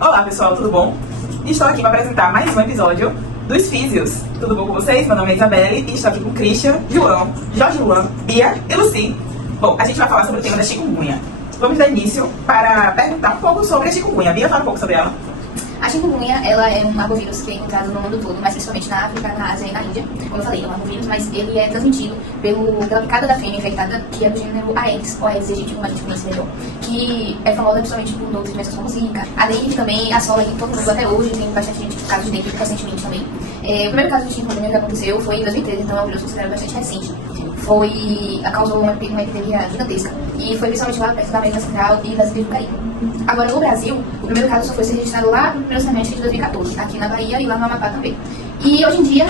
Olá pessoal, tudo bom? Estou aqui para apresentar mais um episódio dos Físios. Tudo bom com vocês? Meu nome é Isabelle e estou aqui com Christian, João, Jorge Luan, Bia e Lucy. Bom, a gente vai falar sobre o tema da chikungunya. Vamos dar início para perguntar um pouco sobre a chikungunya. Bia, fala um pouco sobre ela. A chikungunya, ela é um arbovirus que é encontrado no mundo todo, mas principalmente na África, na Ásia e na Índia. Como eu falei, é um arbovirus, mas ele é transmitido pela picada da fêmea infectada, que é do gênero Aedes, ou Aedes aegypti, como a gente conhece melhor, que é famosa principalmente por outras doenças como Zika. A dengue também assola em todo mundo até hoje, tem bastante gente com casos de dengue recentemente também. O primeiro caso de chikungunya que aconteceu foi em 2013, então é um vírus considerado bastante recente. Causou uma epidemia gigantesca e foi principalmente lá perto da América Central e das Ilhas do Caribe. Agora, no Brasil, o primeiro caso só foi ser registrado lá no primeiro semestre de 2014, aqui na Bahia e lá no Amapá também. E hoje em dia,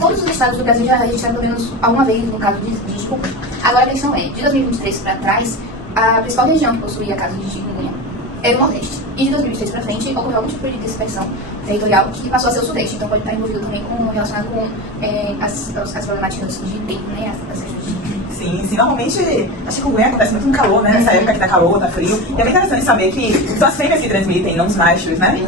todos os estados do Brasil já registraram pelo menos alguma vez no caso de chikungunya. Agora, a questão é, de 2023 para trás, a principal região que possuía casos de chikungunya era o Nordeste. E de 2023 para frente, ocorreu algum tipo de dispersão territorial que passou a ser o Sudeste. Então, pode estar envolvido também relacionado com as problemáticas de tempo, né? Sim, normalmente a chikungunya acontece muito no calor, né? Nessa época que tá calor, tá frio. E é bem interessante saber que são as fêmeas que transmitem, não os machos, né?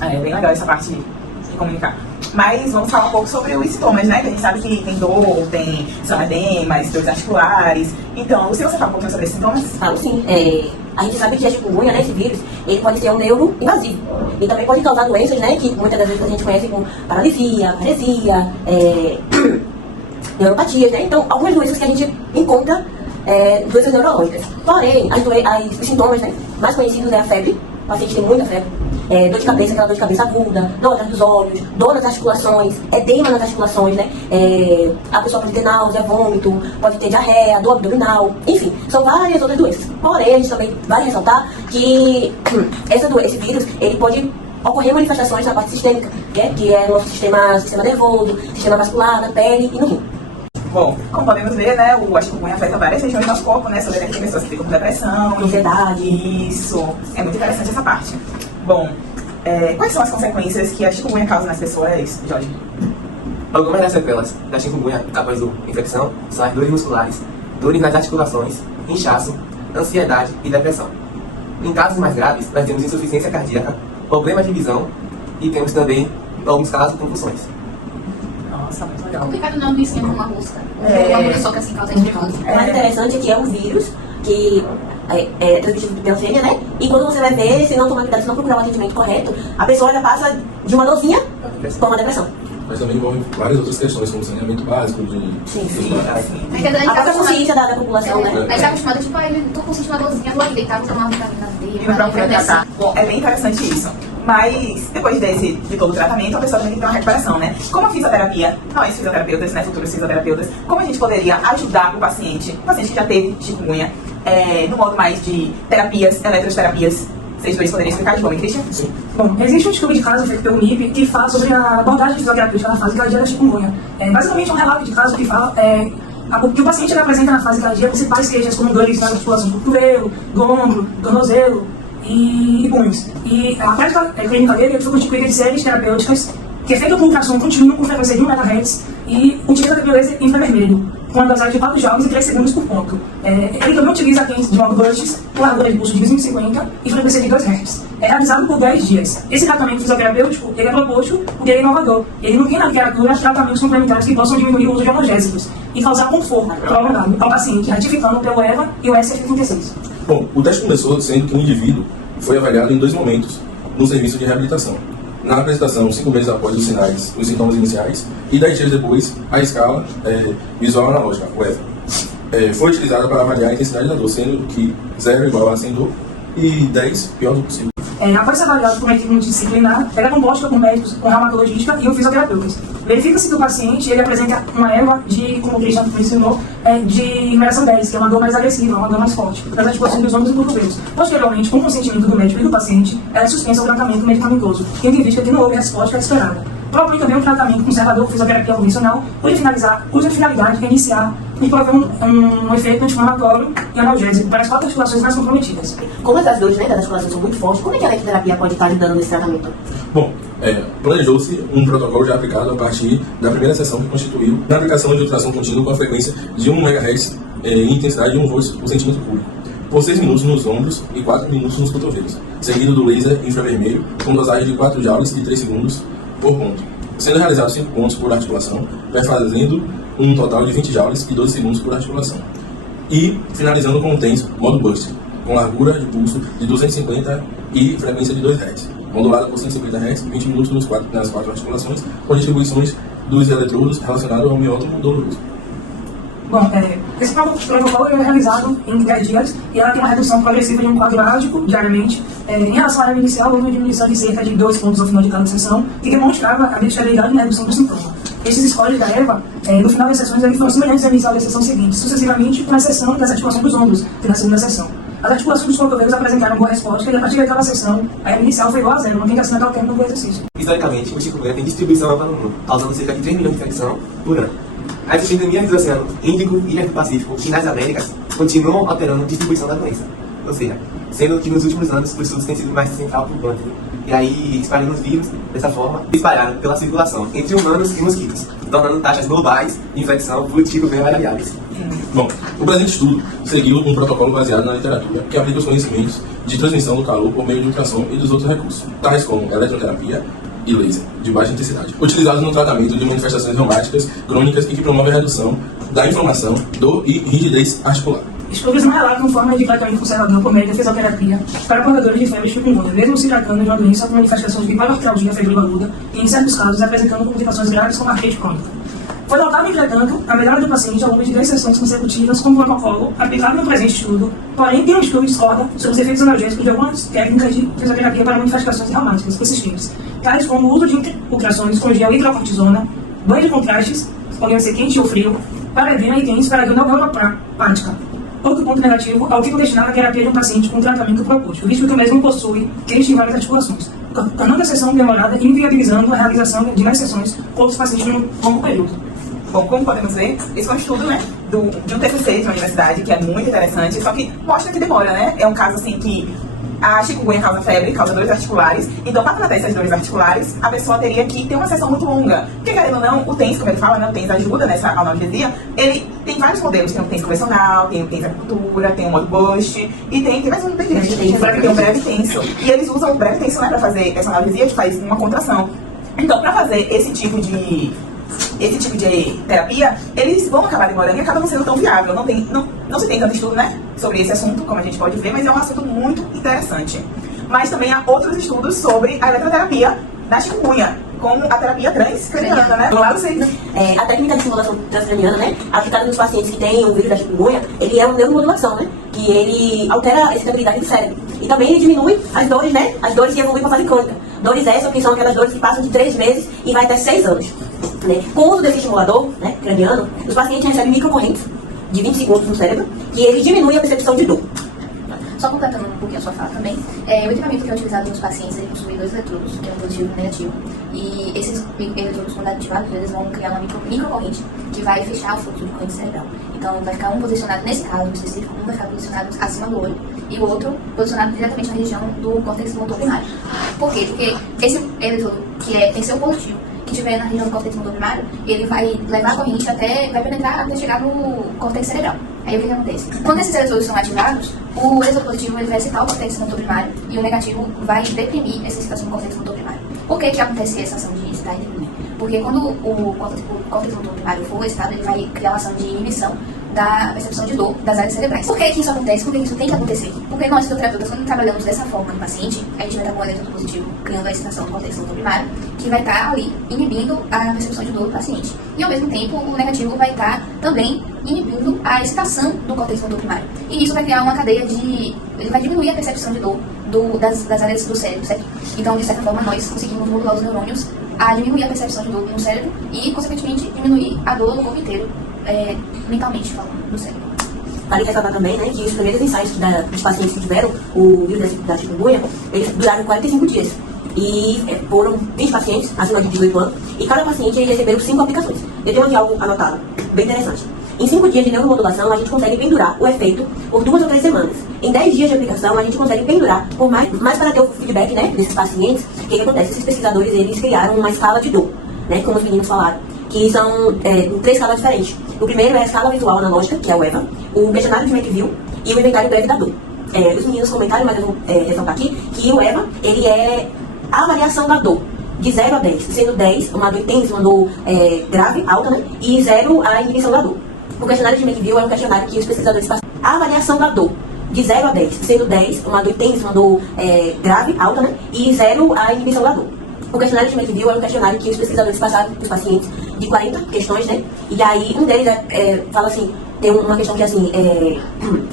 É bem legal essa parte de comunicar. Mas vamos falar um pouco sobre os sintomas, né? Que a gente sabe que tem dor, tem edemas, dores articulares. Então, Lucy, você fala um pouquinho sobre esses sintomas? Falo sim. A gente sabe que a chikungunya, né, esse vírus, ele pode ser um neuroinvasivo. E também pode causar doenças, né, que muitas das vezes a gente conhece como paralisia, paresia, neuropatias, né? Então, algumas doenças que a gente encontra, doenças neurológicas. Porém, os sintomas, né, mais conhecidos é a febre. O paciente tem muita febre. Dor de cabeça, aquela dor de cabeça aguda, dor atrás dos olhos, dor nas articulações, edema nas articulações, né? A pessoa pode ter náusea, vômito, pode ter diarreia, dor abdominal, enfim, são várias outras doenças. Porém, a gente também vai ressaltar que esse vírus, ele pode ocorrer manifestações na parte sistêmica, né? Que é no nosso sistema nervoso, sistema vascular, na pele e no rim. Bom, como podemos ver, né, a chikungunya afeta várias regiões do nosso corpo, né? Sobre que tem pessoas que ficam com depressão, ansiedade. Isso, é muito interessante essa parte. Bom, quais são as consequências que a chikungunya causa nas pessoas, Jorge? Algumas das sequelas da chikungunya após a infecção são as dores musculares, dores nas articulações, inchaço, ansiedade e depressão. Em casos mais graves, nós temos insuficiência cardíaca, problemas de visão e temos também, em alguns casos, convulsões. Nossa, muito É legal. complicado não vir como uma mosca. Uma mosca só que assim causa nervoso. O mais interessante é que é um vírus que é transmitido pela fêmea, né? E quando você vai ver, se não tomar cuidado, se não procurar o atendimento correto, a pessoa já passa de uma dorzinha para uma depressão. Mas também envolve várias outras questões, como saneamento básico, Sim. A própria consciência da população, né? A gente tá acostumado, tipo, eu tô com uma dorzinha, vou ali deitar, vou tomar uma vitamina D. E não procura tratar. Bom, é bem interessante isso. Mas depois de todo o tratamento, a pessoa também tem que ter uma recuperação, né? Como a fisioterapia, nós fisioterapeutas, né, futuros fisioterapeutas, como a gente poderia ajudar o paciente que já teve chikungunya, no modo mais de terapias, eletroterapias? Vocês dois poderiam explicar de bom, Christian? Sim. Bom, existe um estudo de caso feito pelo MIP que fala sobre a abordagem fisioterapêutica na fase cardíaca da chikungunya. Basicamente, um relato de caso que fala que o paciente apresenta na fase cardíaca principais queixas como dores nas articulações do cotovelo, do ombro, do tornozelo e punhos. E a prática clínica dele foi constituída de séries terapêuticas que é feita com ultrassom contínuo com frequência de 1 MHz e utiliza a laser infravermelho, com a dosagem de 4 joules e 3 segundos por ponto. Ele também utiliza quentes de modo bursts, com largura de pulso de 250 e frequência de 2 Hz. É realizado por 10 dias. Esse tratamento fisioterapêutico ele é proposto porque ele é inovador. Ele não tem na literatura tratamentos complementares que possam diminuir o uso de analgésicos e causar conforto prolongado ao paciente, ratificando pelo EVA e o SF36. Bom, o teste começou sendo que o indivíduo foi avaliado em 2 momentos no serviço de reabilitação. Na apresentação, 5 meses após os sinais, os sintomas iniciais, e 10 dias depois, a escala visual analógica, o EVA. Foi utilizada para avaliar a intensidade da dor, sendo que 0 igual a 100 dor e 10 pior do possível. Após ser avaliado por uma equipe multidisciplinar, ela é composta por médicos com reumatologista e um fisioterapeuta. Verifica-se que o paciente ele apresenta uma EVA como o Christian mencionou, de numeração 10, que é uma dor mais agressiva, uma dor mais forte, das articulações dos ombros e cotovelos. Posteriormente, com o consentimento do médico e do paciente, ela é suspensa ao tratamento medicamentoso, tendo em vista que não houve resposta esperada. Propõe também um tratamento conservador com fisioterapia convencional, cuja finalidade é iniciar e prover um efeito anti-inflamatório e analgésico para as 4 articulações mais comprometidas. Como essas dores, né, das articulações são muito fortes, como é que a eletroterapia pode estar ajudando nesse tratamento? Bom, planejou-se um protocolo já aplicado a partir da primeira sessão que constituiu na aplicação de ultrassom contínuo com a frequência de 1 MHz e intensidade de 1 volt por centímetro cúbico. por 6 minutos nos ombros e 4 minutos nos cotovelos, seguido do laser infravermelho com dosagem de 4 joules e 3 segundos por ponto, sendo realizados 5 pontos por articulação, fazendo um total de 20 joules e 12 segundos por articulação. E finalizando com o TENS modo burst, com largura de pulso de 250 e frequência de 2 Hz, modulada por 150 Hz, 20 minutos nas 4 articulações, com distribuições dos eletrodos relacionados ao miótomo doloroso. Bom, esse protocolo é realizado em 10 dias e ela tem uma redução progressiva de um quadro álgico diariamente. Em relação à área inicial, houve uma diminuição de cerca de 2 pontos ao final de cada sessão, que demonstrava a estabilidade e a redução do sintoma. Esses scores da EVA, no final das sessões, eles foram semelhantes à inicial da sessão seguinte, sucessivamente com a exceção das articulações dos ombros, que na segunda sessão. As articulações dos cotovelos apresentaram boa resposta e a partir daquela sessão, a EVA inicial foi igual a zero, não tem que assinar qualquer tempo do exercício. Historicamente, o chikungunya tem distribuição ampla no mundo, causando cerca de 3 milhões de infecções por ano. As endemias do Oceano Índico, Ilhas do Pacífico e nas Américas continuam alterando a distribuição da doença. Ou seja, sendo que nos últimos anos o estudo tem sido mais central para o planta. E aí, espalhando os vírus, dessa forma, espalharam pela circulação entre humanos e mosquitos, tornando taxas globais de infecção por tipo bem variáveis. Bom, o presente estudo seguiu um protocolo baseado na literatura que aplica os conhecimentos de transmissão do calor por meio de ultrassom e dos outros recursos, tais como eletroterapia e laser, de baixa intensidade, utilizados no tratamento de manifestações reumáticas crônicas e que promovem a redução da inflamação, dor e rigidez articular. Estudos não relatam forma de tratamento conservador por meio da fisioterapia para portadores de febre chikungunya, mesmo se tratando de uma doença com manifestações de hipoartralgia febril aguda e, em certos casos, apresentando complicações graves como artrite crônica. Foi notável, entretanto, a melhora do paciente ao longo de 10 sessões consecutivas com o protocolo aplicado no presente estudo, porém, tem um estudo que discorda sobre os efeitos analgésicos de algumas técnicas de fisioterapia para manifestações reumáticas persistentes, tais como o uso de ultrassons com gel hidrocortisona, banho de contrastes, podendo ser quente ou frio, para edema e TENS para a neuropática. Outro ponto negativo é o tipo destinado à terapia de um paciente com tratamento propósito, visto que o mesmo possui queixas em várias articulações, tornando a sessão demorada e inviabilizando a realização de mais sessões com outros pacientes em um longo período. Bom, como podemos ver, esse foi um estudo, né, de um TCC de uma universidade, que é muito interessante, só que mostra que demora, né? É um caso, assim, que a chikungunya causa febre, causa dores articulares, então para tratar essas dores articulares, a pessoa teria que ter uma sessão muito longa. Porque, querendo ou não, o TENS, como ele fala, né, o TENS ajuda nessa analgesia, ele tem vários modelos, tem o TENS convencional, tem o TENS acupuntura, tem o modo burst, e tem mais um, tem um breve tenso. E eles usam o breve tenso, né, para fazer essa analgesia, que faz uma contração. Então, para fazer esse tipo de terapia, eles vão acabar demorando e acaba não sendo tão viável. Não se tem tanto estudo, né, sobre esse assunto, como a gente pode ver, mas é um assunto muito interessante. Mas também há outros estudos sobre a eletroterapia da chikungunya, como a terapia transcraniana, né? Lá você... A técnica de estimulação transcraniana, né, aplicada nos pacientes que têm o vírus da chikungunya, ele é uma neuromodulação, né, que ele altera a excitabilidade do cérebro. E também ele diminui as dores, né, as dores que evoluem para a fase crônica. Dores essas que são aquelas dores que passam de 3 meses e vai até 6 anos. Né? Com o uso desse estimulador, né, craniano, os pacientes recebem microcorrentes de 20 segundos no cérebro, que ele diminui a percepção de dor. Só completando um pouquinho a sua fala também, o equipamento que é utilizado nos pacientes, ele possui 2 eletrodos, que é um positivo e um negativo. E esses eletrodos, quando ativados, eles vão criar uma microcorrente que vai fechar o fluxo de corrente cerebral. Então, vai ficar um posicionado, nesse caso específico, um vai ficar posicionado acima do olho e o outro posicionado diretamente na região do córtex motor primário. Por quê? Porque esse eletrodo, que tem que ser o positivo, que estiver na região do córtex motor primário, ele vai levar a corrente vai penetrar até chegar no córtex cerebral. Aí o que acontece? Quando esses eletrodos são ativados, o eletrodo positivo ele vai excitar o córtex motor primário e o negativo vai deprimir essa excitação do córtex motor primário. Por que acontece essa ação de excitar e deprimir? Porque quando o córtex motor primário for excitado, ele vai criar uma ação de inibição da percepção de dor das áreas cerebrais. Por que isso acontece? Por que isso tem que acontecer? Porque nós, fisioterapeutas, quando trabalhamos dessa forma no paciente, a gente vai estar com o eletrodo positivo criando a excitação do córtex motor primário, que vai estar ali inibindo a percepção de dor do paciente. E ao mesmo tempo, o negativo vai estar também inibindo a excitação do córtex motor primário. E isso vai criar uma cadeia de... ele vai diminuir a percepção de dor das áreas do cérebro, certo? Então, de certa forma, nós conseguimos modular os neurônios a diminuir a percepção de dor no cérebro e, consequentemente, diminuir a dor no corpo inteiro, mentalmente falando, do cérebro. Vale ressaltar também, né, que os primeiros ensaios dos pacientes que tiveram o vírus da chikungunya, eles duraram 45 dias. E foram 20 pacientes acima de 18 anos, e cada paciente eles receberam 5 aplicações. Eu tenho aqui algo anotado, bem interessante. Em 5 dias de neuromodulação, a gente consegue pendurar o efeito por 2 ou 3 semanas. Em 10 dias de aplicação, a gente consegue pendurar por mais para ter o feedback, né, desses pacientes. O que acontece? Esses pesquisadores, eles criaram uma escala de dor, né, como os meninos falaram, que são 3 escalas diferentes. O primeiro é a escala visual analógica, que é o EVA, o questionário de McVille, e o inventário breve da dor. Os meninos comentaram, mas eu vou ressaltar aqui, que o EVA, ele é a avaliação da dor, de 0 a 10, sendo 10 uma dor intensa, uma dor grave, alta, né? E 0 a inibição da dor. O questionário de McVille é um questionário que os pesquisadores passam a avaliação da dor, de 0 a 10, sendo 10 uma dor intensa, uma dor grave, alta, né? E 0 a inibição da dor. O questionário de McVille é um questionário que os pesquisadores passaram para os pacientes de 40 questões, né? E aí um deles fala assim, tem uma questão que é assim,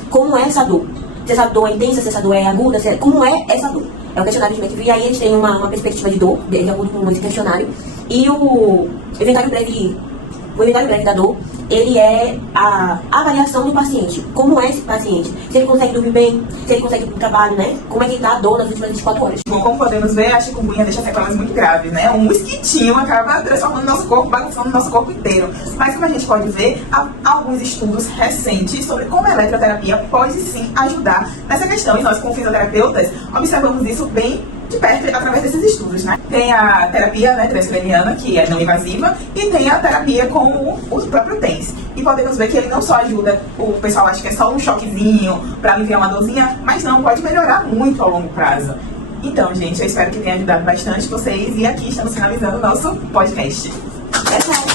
como é essa dor? Se essa dor é intensa, se essa dor é aguda, como é essa dor? É o questionário de McVille, e aí eles têm uma perspectiva de dor, de acordo com esse questionário. E o inventário breve da dor, ele é a avaliação do paciente. Como é esse paciente? Se ele consegue dormir bem, se ele consegue ir para o trabalho, né? Como é que está a dor nas últimas 24 horas? Bom, como podemos ver, a chikungunya deixa sequelas muito graves, né? Um mosquitinho acaba transformando nosso corpo, bagunçando nosso corpo inteiro. Mas como a gente pode ver, há alguns estudos recentes sobre como a eletroterapia pode sim ajudar nessa questão. E nós, como fisioterapeutas, observamos isso bem de perto através desses estudos, né? Tem a terapia, né, transcraniana, que é não invasiva, e tem a terapia com o próprio TENS. E podemos ver que ele não só ajuda, o pessoal acha que é só um choquezinho para aliviar uma dorzinha, mas não, pode melhorar muito ao longo prazo. Então, gente, eu espero que tenha ajudado bastante vocês, e aqui estamos finalizando o nosso podcast. Tchau.